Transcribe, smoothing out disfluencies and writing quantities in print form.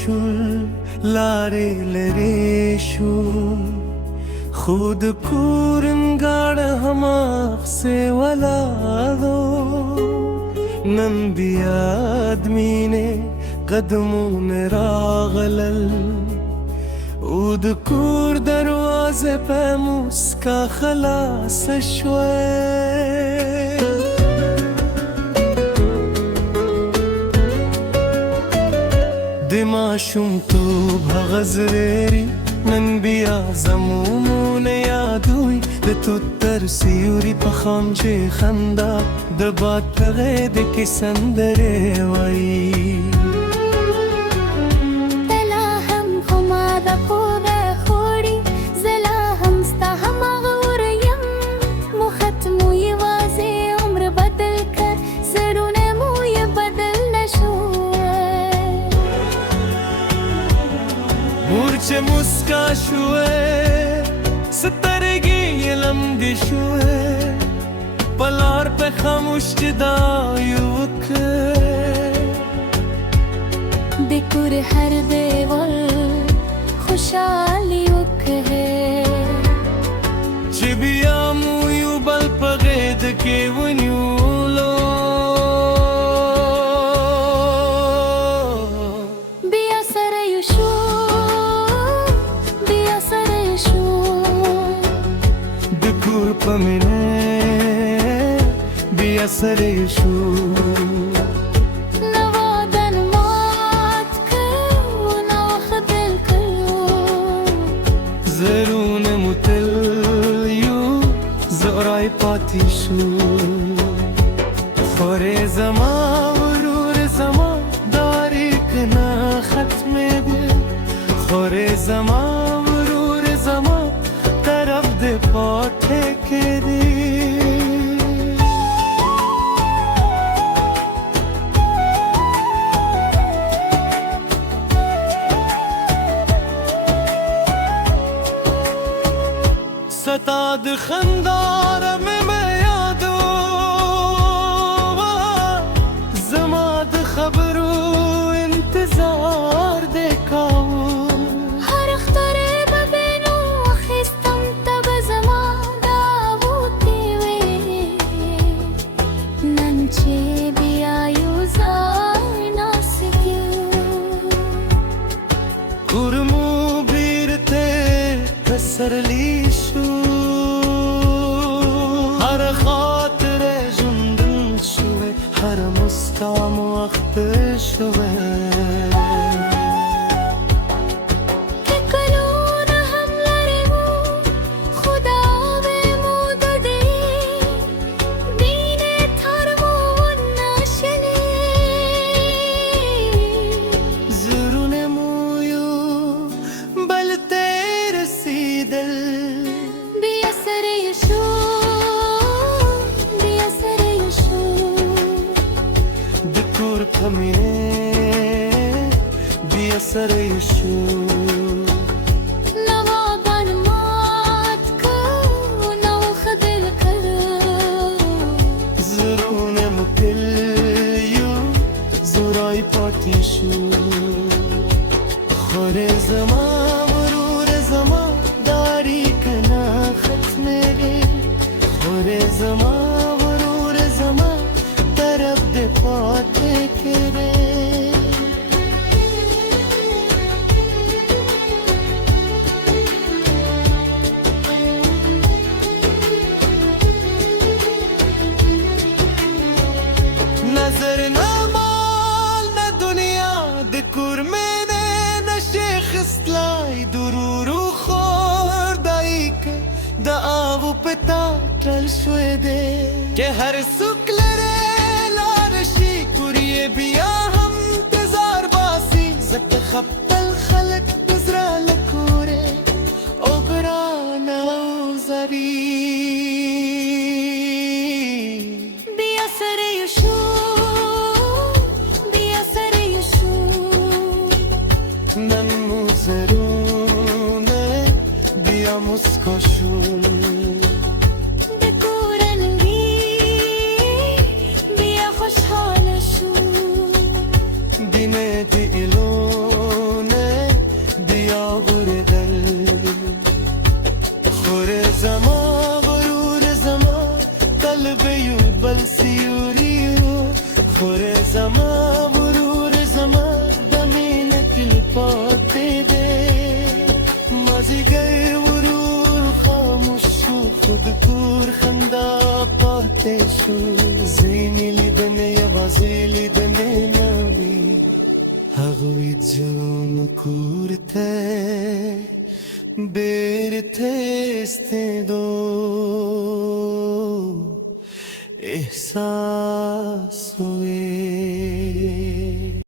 شول لارې لرې شو خود کورم گاڑ هماغ سے ولادو نن بیا ادمینه قدمون راغلل او د کور دروازه په مسکا خلاص شوه د ماشومتوب هغه زریري نن بیا زمومونه یادوي د توت تر سیوري په خام چې خندا د باد په غېږ کې سندرې وایي چې مسکا شوه سترګې یې لمدې شوه پلار په خاموش جدا یو د کور هر دیوال خوشحالي وکړه چې بیا مو یو بل په غېږ کې ونیولو پمینه بیا سره شو نوادن مات کړو نو خدل کړو زرون متل یو زورای پاتې شو خورې زما ورور زما داری کنا ختمې دی خورې زما ورور زما طرف دې پاتې کړي ستا د خندار مې یادو زما د خبرو انتظار دې کاوه سرلی شو هر خاطر ژوندون شوه هر مسکا مو وخت شوه پمینه بیا سره شو نوادن مات کړو نو خدل کړو زرونه مکل یو زورای پاتې شو خورې زما ورور زما داری کنا ختمې دی خورې زما ورور زما طرف دې پاتې کړي نظر نه مال نه دنیا د کور مې نه شیخ اسلای درورو خور دای که د آو پتا تل شوه دې که هر څوک لره بیا هم تزار باسی زکه خپل خلق نظره لکوره او گرانه او زری بیا سره شو بیا سره شو نن مو زرونه بیا مسکا شو خوشحال شو دینه دی ایلو tešu Zini lidane yavaze lidane navi Hagui zun kurte Berte istedo Ihsas